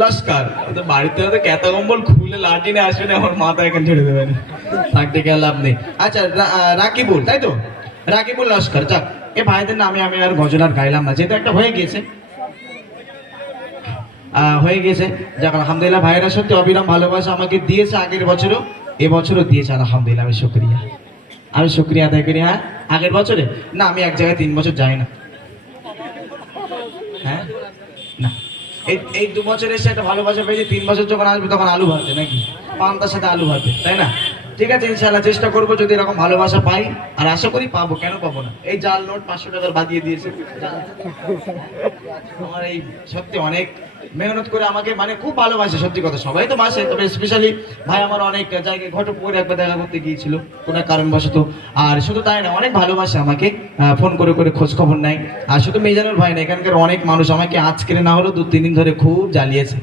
লস্কর তো বাড়িতে তো কেতা কম্বল খুলে লাঠি নিয়ে আসবে না, আমার মাথা এখন ছেড়ে দেবেন, থাকতে গেলে লাভ নেই। আচ্ছা রাকিবুল, তাই তো? রাকিবুল লস্কর। যাক, এ ভাইদের নামে আমি আর গজল আর গাইলাম না, যেহেতু একটা হয়ে গিয়েছে। হয়ে গেছে, যাক আলহামদুলিল্লাহ। ভাইরা সত্যি অবিরাম ভালোবাসা আমাকে দিয়েছে, আগের বছরও এবছরও দিয়েছে, আলহামদুলিল্লাহ। আমি শুক্রিয়া আদায় করি। হ্যাঁ, আগের বছরে না, আমি এক জায়গায় 3 বছর যাই না। হ্যাঁ, না, এই 2 বছর এসে একটা ভালোবাসা পেয়েছি, 3 বছর যখন আসবে তখন আলু ভাতে নাকি, পান্তার সাথে আলু ভাতে, তাই না? ঠিক আছে, ইনশাআল্লাহ চেষ্টা করবো যদি এরকম ভালোবাসা পাই, আর আশা করি পাবো, কেন পাবো না। এই জাল নোট 500 টাকার বাদিয়ে দিয়েছে আমার, এই সত্যি অনেক মেহনত করে আমাকে, মানে খুব ভালোবাসে, সত্যি কথা। সবাই তো বাসে, তবে স্পেশালি ভাই আমার অনেক জায়গায় ঘটকপুরে একবার দেখা করতে গিয়েছিল কোনো কারণবশত। আর শুধু তাই না, অনেক ভালোবাসে আমাকে, ফোন করে করে খোঁজ খবর নেয়। আর শুধু মিজানুর ভাই না, এখানকার অনেক মানুষ আমাকে আজকে না হলেও 2-3 দিন ধরে খুব জ্বালিয়েছে।